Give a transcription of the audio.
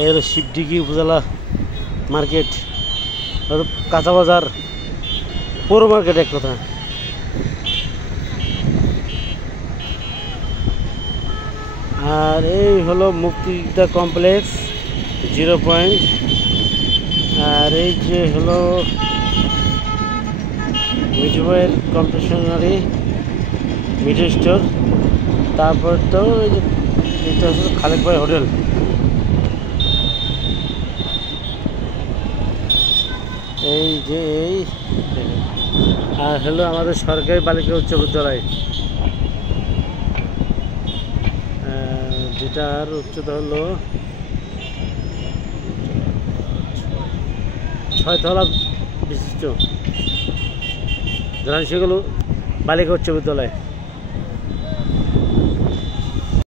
এই হলো শিবডিঘি উপজেলা মার্কেট, কাঁচা বাজার, পৌর মার্কেট এক কথা। আর এই হলো মুক্তিযোদ্ধা কমপ্লেক্স 0 পয়েন্ট। আর এই যে হলো মিঠু ভাইয়ের কনফেকশনারি মিঠু স্টোর। তারপর তো এটা হলো খালেক ভাই হোটেল। এই যে এই আর হলো আমাদের সরকারি বালিকা উচ্চ বিদ্যালয়, যেটার উচ্চতা হলো 6 তলা বিশিষ্ট। সেগুলো বালিকা উচ্চ বিদ্যালয়।